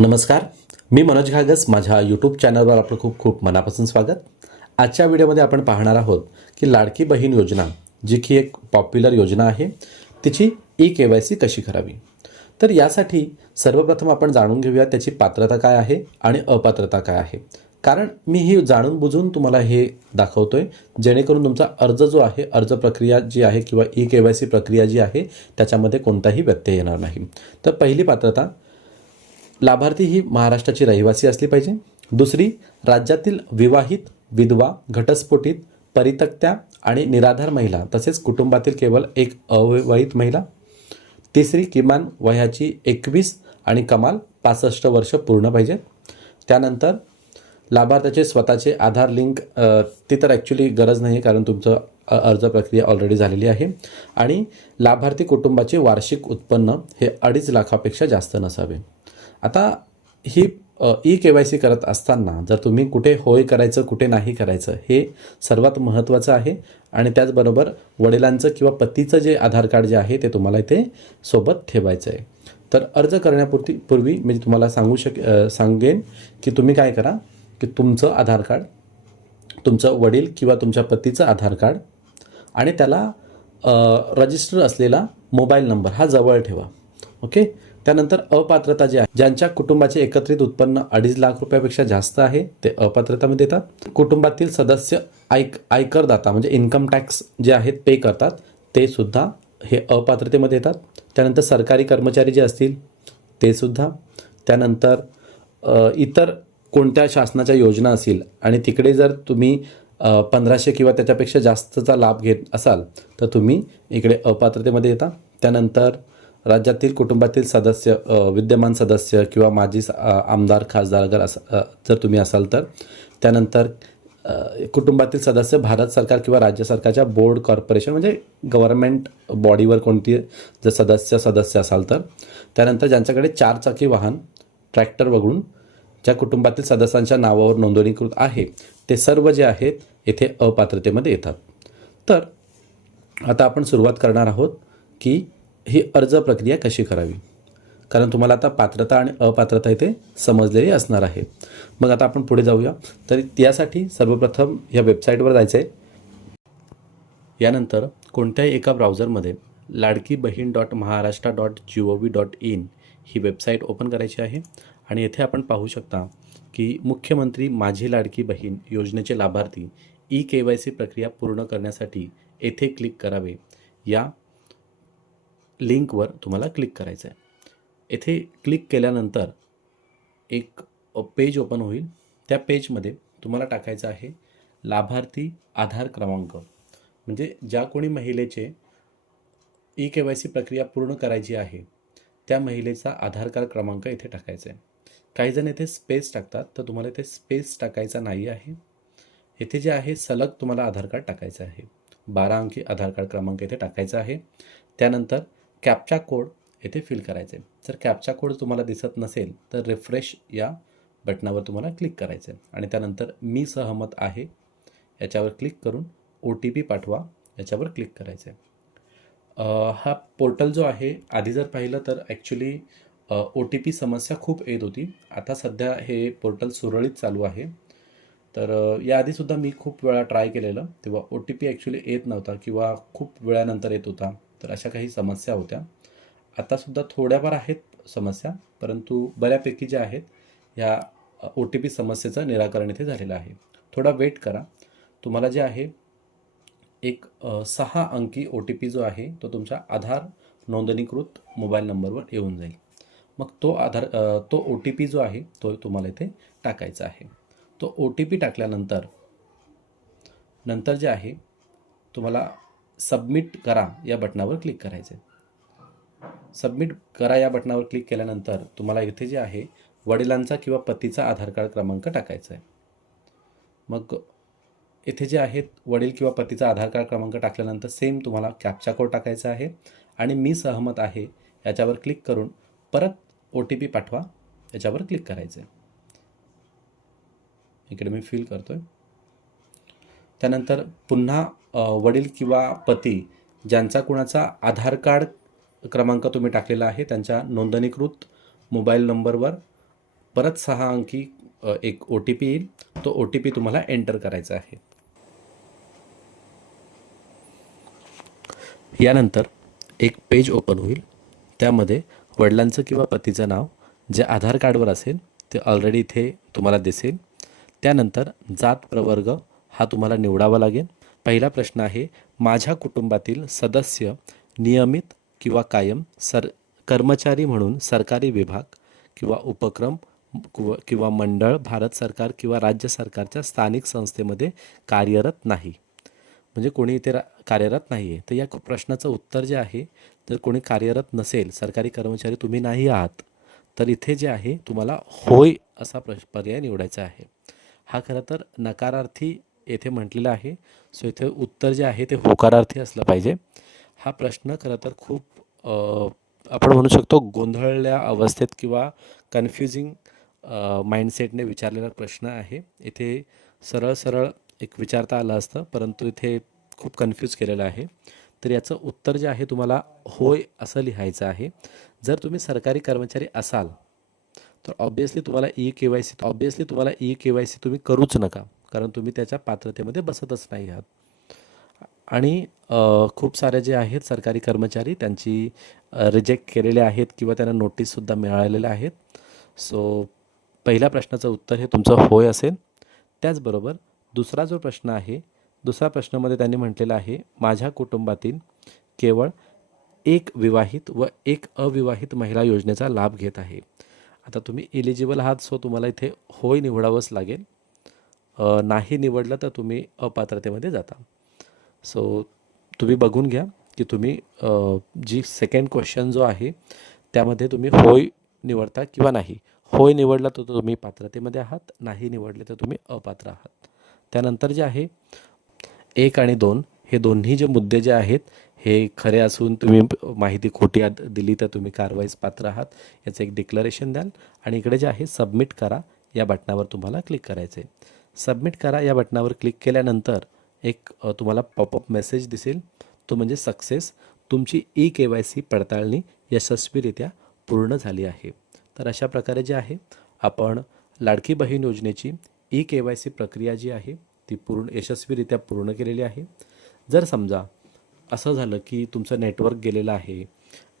नमस्कार मी मनोज घागस माझ्या यूट्यूब चॅनलवर आपलं खूप खूप मनापासून स्वागत. आजच्या व्हिडिओमध्ये आपण पाहणार आहोत की लाडकी बहीण योजना जी की एक पॉप्युलर योजना आहे तिची ई के वाय सी कशी करावी? तर यासाठी सर्वप्रथम आपण जाणून घेऊया त्याची पात्रता काय आहे आणि अपात्रता काय आहे. कारण मी ही जाणून बुजून तुम्हाला हे दाखवतो आहे जेणेकरून तुमचा अर्ज जो आहे अर्ज प्रक्रिया जी आहे किंवा ई के वाय सी प्रक्रिया जी आहे त्याच्यामध्ये कोणताही व्यत्यय येणार नाही. तर पहिली पात्रता लाभार्थी ही महाराष्ट्राची रहिवासी असली पाहिजे. दुसरी राज्यातील विवाहित विधवा घटस्फोटित परितक्त्या आणि निराधार महिला तसेच कुटुंबातील केवळ एक अविवाहित महिला. तिसरी किमान वयाची एकवीस आणि कमाल पासष्ट वर्ष पूर्ण पाहिजे. त्यानंतर लाभार्थ्याचे स्वतःचे आधार लिंक ती तर ॲक्च्युली गरज नाही आहे कारण तुमचं अर्ज प्रक्रिया ऑलरेडी झालेली आहे. आणि लाभार्थी कुटुंबाचे वार्षिक उत्पन्न हे अडीच लाखापेक्षा जास्त नसावे. आता ही ई के वाय सी करत असताना जर तुम्ही कुठे होय करायचं कुठे नाही करायचं हे सर्वात महत्त्वाचं आहे. आणि त्याचबरोबर वडिलांचं किंवा पतीचं जे आधार कार्ड जे आहे ते तुम्हाला इथे सोबत ठेवायचं आहे तर अर्ज करण्यापूर्वी पूर्वी मी तुम्हाला सांगू शक सांगेन की तुम्ही काय करा की तुमचं आधार कार्ड तुमचं वडील किंवा तुमच्या पतीचं आधार कार्ड आणि त्याला रजिस्टर असलेला मोबाईल नंबर हा जवळ ठेवा. ओके? त्यानंतर अपात्रता जे आहे ज्यांच्या कुटुंबाचे एकत्रित उत्पन्न अडीच लाख रुपयापेक्षा जास्त आहे ते अपात्रतामध्ये येतात कुटुंबातील सदस्य आयक आयकरदाता म्हणजे इन्कम टॅक्स जे आहेत पे करतात. ते सुद्धा हे अपात्रतेमध्ये येतात त्यानंतर सरकारी कर्मचारी जे असतील ते सुद्धा. त्यानंतर इतर कोणत्या शासनाच्या योजना असतील आणि तिकडे जर तुम्ही पंधराशे किंवा त्याच्यापेक्षा जास्तचा लाभ घेत असाल तर तुम्ही इकडे अपात्रतेमध्ये येता त्यानंतर राज्यातील कुटुंबातील सदस्य विद्यमान सदस्य किंवा माजी स- आमदार खासदार अगर अस जर तुम्ही असाल तर. त्यानंतर कुटुंबातील सदस्य भारत सरकार किंवा राज्य सरकारच्या बोर्ड कॉर्पोरेशन म्हणजे गव्हर्नमेंट बॉडीवर कोणती जर सदस्य सदस्य असाल तर. त्यानंतर ज्यांच्याकडे चारचाकी वाहन ट्रॅक्टर वगळून ज्या कुटुंबातील सदस्यांच्या नावावर नोंदणीकृत आहे ते सर्व जे आहेत येथे अपात्रतेमध्ये येतात. तर आता आपण सुरुवात करणार आहोत की ही अर्ज प्रक्रिया कशी करावी? कारण तुम्हाला आता पात्रता आणि अपात्रता इथे समजलेली असणार आहे. मग आता आपण पुढे जाऊया. तर यासाठी सर्वप्रथम या वेबसाईटवर जायचं आहे यानंतर कोणत्याही एका ब्राउझरमध्ये Ladki Bahin dot Maharashtra dot G O V dot in he website open करायची आहे. आणि येथे आपण पाहू शकता की मुख्यमंत्री माझी लाडकी बहीण योजनेचे लाभार्थी ई के वाय सी प्रक्रिया पूर्ण करण्यासाठी येथे क्लिक करावे. या लिंकवर तुम्हाला क्लिक करायचं आहे. येथे क्लिक केल्यानंतर एक पेज ओपन होईल. त्या पेजमध्ये तुम्हाला टाकायचं आहे लाभार्थी आधार क्रमांक. म्हणजे ज्या कोणी महिलेचे ई के वाय सी प्रक्रिया पूर्ण करायची आहे त्या महिलेचा आधार कार्ड क्रमांक इथे टाकायचा आहे. काही जण इथे स्पेस टाकतात तर तुम्हाला इथे स्पेस टाकायचा नाही आहे. इथे जे आहे सलग तुम्हाला आधार कार्ड टाकायचं आहे. बारा अंकी आधार कार्ड क्रमांक इथे टाकायचा आहे. त्यानंतर कॅपचा कोड येथे फिल करायचे. जर कॅपचा कोड तुम्हाला दिसत नसेल तर रिफ्रेश या बटनावर तुम्हाला क्लिक करायचं. आहे आणि त्यानंतर मी सहमत आहे याच्यावर क्लिक करून ओ टी पी पाठवा याच्यावर क्लिक करायचं. आहे हा पोर्टल जो आहे आधी जर पाहिलं तर ॲक्च्युली ओ टी पी समस्या खूप येत होती. आता सध्या हे पोर्टल सुरळीत चालू आहे. तर याआधीसुद्धा मी खूप वेळा ट्राय केलेलं तेव्हा ओ टी पी ॲक्च्युली येत नव्हता किंवा खूप वेळानंतर येत होता. तर अशा काही समस्या होत्या. आतासुद्धा थोड्याफार आहेत समस्या परंतु बऱ्यापैकी ज्या आहेत ह्या ओ टी पी समस्येचं निराकरण इथे झालेलं आहे. थोडा वेट करा. तुम्हाला जे आहे एक सहा अंकी ओ टी पी जो आहे तो तुमच्या आधार नोंदणीकृत मोबाईल नंबरवर येऊन जाईल. मग तो आधार तो ओ टी पी जो आहे तो तुम्हाला इथे टाकायचा आहे. तो ओ टी पी टाकल्यानंतर नंतर जे आहे तुम्हाला सबमिट करा या बटनावर क्लिक करायचं आहे सबमिट करा या बटनावर क्लिक केल्यानंतर तुम्हाला इथे जे आहे वडिलांचा किंवा पतीचा आधार कार्ड क्रमांक टाकायचा आहे मग इथे जे आहेत वडील किंवा पतीचा आधार कार्ड क्रमांक टाकल्यानंतर सेम तुम्हाला कॅपचा कोड टाकायचा आहे आणि मी सहमत आहे याच्यावर क्लिक करून परत ओ टी पी पाठवा याच्यावर क्लिक करायचं आहे इकडे मी फील करतो आहे त्यानंतर पुन्हा वडील किंवा पती ज्यांचा कुणाचा आधार कार्ड क्रमांक तुम्ही टाकलेला आहे त्यांच्या नोंदणीकृत मोबाईल नंबरवर परत सहा अंकी एक ओ टी पी येईल. तो ओ टी पी तुम्हाला एंटर करायचा आहे. यानंतर एक पेज ओपन होईल. त्यामध्ये वडिलांचं किंवा पतीचं नाव जे आधार कार्डवर असेल ते ऑलरेडी इथे तुम्हाला दिसेल. त्यानंतर जात प्रवर्ग हा तुम्हाला निवडावा लागेल. पहिला प्रश्न आहे माझ्या कुटुंबातील सदस्य नियमित किंवा कायम सर कर्मचारी म्हणून सरकारी विभाग किंवा उपक्रम किंवा किंवा मंडळ भारत सरकार किंवा राज्य सरकारच्या स्थानिक संस्थेमध्ये कार्यरत नाही. म्हणजे कोणी इथे रा कार्यरत नाही आहे तर या प्रश्नाचं उत्तर जे आहे जर कोणी कार्यरत नसेल सरकारी कर्मचारी तुम्ही नाही आहात तर इथे जे आहे तुम्हाला होय असा प्रश पर्याय निवडायचा आहे. हा खरं तर नकारार्थी येथे म्हटलेलं आहे. सो इथे उत्तर जे आहे ते होकारार्थी असलं पाहिजे. हा प्रश्न खरं तर खूप आपण म्हणू शकतो गोंधळल्या अवस्थेत किंवा कन्फ्युजिंग माइंडसेटने विचारलेला प्रश्न आहे. इथे सरळ सरळ एक विचारता आलं असतं परंतु इथे खूप कन्फ्यूज केलेलं आहे. तर याचं उत्तर जे आहे तुम्हाला होय असं लिहायचं आहे. जर तुम्ही सरकारी कर्मचारी असाल तर ऑब्वियसली तुम्हाला E K Y C obviously तुम्हाला ई के वाय सी तुम्ही करूच नका. कारण तुम्ही त्याच्या पात्रतेमध्ये बसतच नाही आहात. आणि खूप सारे जे आहेत सरकारी कर्मचारी त्यांची रिजेक्ट केलेले आहेत किंवा त्यांना नोटीससुद्धा मिळालेल्या आहेत. सो पहिल्या प्रश्नाचं उत्तर हे तुमचं होय असेल. त्याचबरोबर दुसरा जो प्रश्न आहे दुसऱ्या प्रश्नामध्ये त्यांनी म्हटलेलं आहे माझ्या कुटुंबातील केवळ एक विवाहित व एक अविवाहित महिला योजनेचा लाभ घेत आहे. आता तुम्ही इलिजिबल आहात सो तुम्हाला इथे होय निवडावंच लागेल. नाही निवडलं तर तुम्ही अपात्रतेमध्ये जाता. सो तुम्ही बघून घ्या की तुम्ही जी सेकंड क्वेश्चन जो आहे त्यामध्ये तुम्ही होय निवडता किंवा नाही. होय निवडला तर तुम्ही पात्रतेमध्ये आहात नाही निवडले तर तुम्ही अपात्र आहात. त्यानंतर जे आहे एक आणि दोन हे दोन्ही जे मुद्दे जे आहेत हे खरे असून तुम्ही माहिती खोटी दिली तर तुम्ही कारवाईस पात्र आहात याचं एक डिक्लरेशन द्याल. आणि इकडे जे आहे सबमिट करा या बटनावर तुम्हाला क्लिक करायचं आहे सबमिट करा या बटनावर क्लिक केल्यानंतर एक तुम्हाला पॉपअप मेसेज दिसेल. तो म्हणजे सक्सेस तुमची ई के वाय सी पडताळणी यशस्वीरित्या पूर्ण झाली आहे. तर अशा प्रकारे जे आहे आपण लाडकी बहीण योजनेची ई के वाय सी प्रक्रिया जी आहे ती पूर्ण यशस्वीरित्या पूर्ण केलेली आहे. जर समजा असं झालं की तुमचं नेटवर्क गेलेलं आहे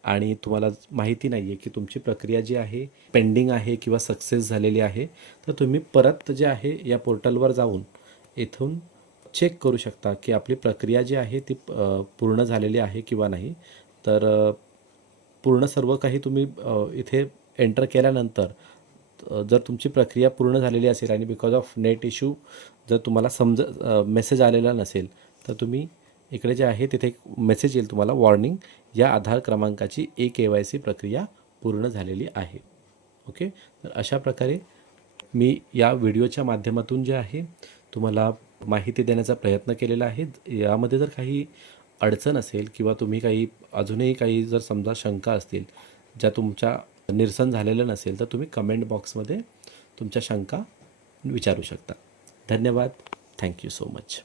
आणि तुम्हाला माहिती नाही आहे की तुमची प्रक्रिया जी आहे पेंडिंग आहे किंवा सक्सेस झालेली आहे तर तुम्ही परत जे आहे या पोर्टलवर जाऊन इथून चेक करू शकता की आपली प्रक्रिया जी आहे ती पूर्ण झालेली आहे किंवा नाही. तर पूर्ण सर्व काही तुम्ही इथे एंटर केल्यानंतर जर तुमची प्रक्रिया पूर्ण झालेली असेल आणि बिकॉज ऑफ नेट इश्यू जर तुम्हाला समज मेसेज आलेला नसेल तर तुम्ही इकडे जे आहे तिथे एक मेसेज येईल तुम्हाला वॉर्निंग या आधार क्रमांकाची ए के वाय सी प्रक्रिया पूर्ण झालेली आहे. ओके तर अशा प्रकारे मी या व्हिडिओच्या माध्यमातून जे आहे तुम्हाला माहिती देण्याचा प्रयत्न केलेला आहे. यामध्ये जर काही अडचण असेल किंवा तुम्ही काही अजूनही काही जर समजा शंका असतील ज्या तुमच्या निरसन झालेलं नसेल तर तुम्ही कमेंट बॉक्समध्ये तुमच्या शंका विचारू शकता. धन्यवाद. Thank you so much